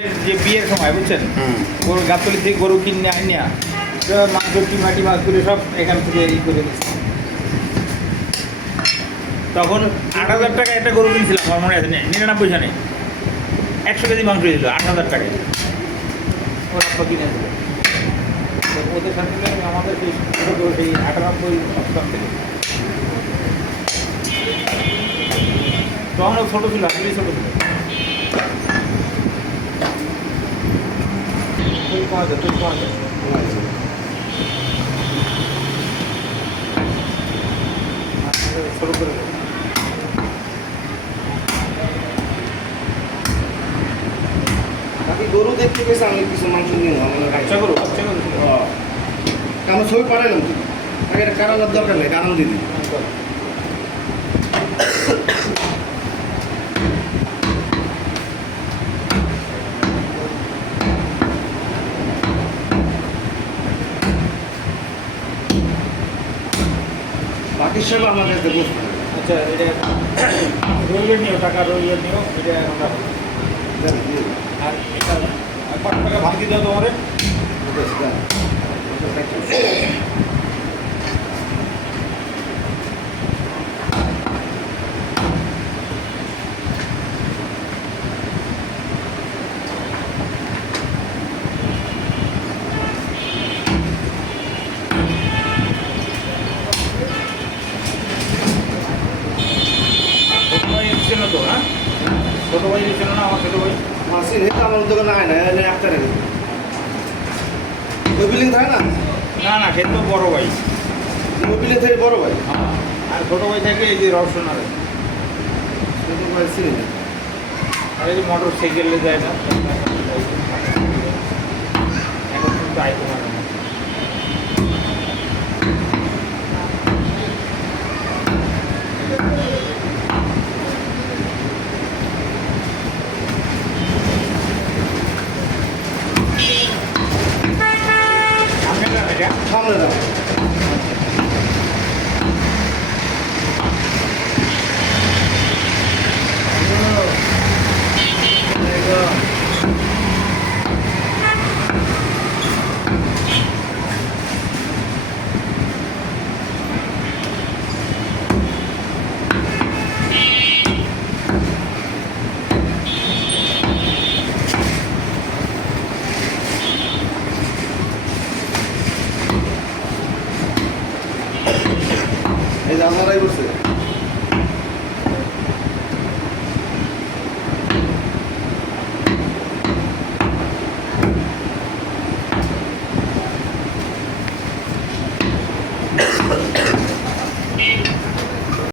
যে বিয়ের সময় বুঝছেন, গরু গাবতলি থেকে গরু কিনে আনিয়া মাংস টিমাটি মাছ করে সব এখান থেকে ই করে দিচ্ছে। তখন 8,000 টাকা একটা গরু কিনছিলাম, আমার মনে আছে 99 সালে 100 কেজি মাংস দিল 8,000 টাকায়, ওর আব্বা কিনে দিল। ওদের সাথে আমাদের সেই ছোটো সেই 98 অষ্টম থেকে, তখন ও ছোটো ছিল, আসলেই ছোটো ছিল। পাওয়া যায়, পাওয়া যায়। ছোটো করে বাকি গরু দেখতে পেয়েছে, আমি কিছু মাংস নিয়ে বাচ্চা করো, বাচ্চা করো। আমার ছবি পাঠাইলাম তো, আগে এটা কারানোর দরকার নেই, কারণ দিদি বাকি সব আমার কাছে বুঝতে হবে। আচ্ছা, এটা রইলের নিও, টাকা রইলের নিও, এটা আমরা আর এটা 5 টাকা ভাঙি দাও তোমাদের। ছোটো ভাই এসেছিল তো, হ্যাঁ ছোটো ভাই এসেছিল না, আমার ছোটো ভাই। মাসিন এটা আমার দোকানে আয় না, এনে একটা রেখে ওই বিল্ডিং থাকে না, না না, সে তো বড়ো ভাই। ওই বিল্ডিং থেকে বড় ভাই, আর ছোটো ভাই থাকে এই যে রসনারে, ছোট ভাই চিনি না। আর এই যে মোটর সাইকেলে যায় না, এখন কিন্তু আইতে পারে না। সামনে না এটা, সামনে দাও।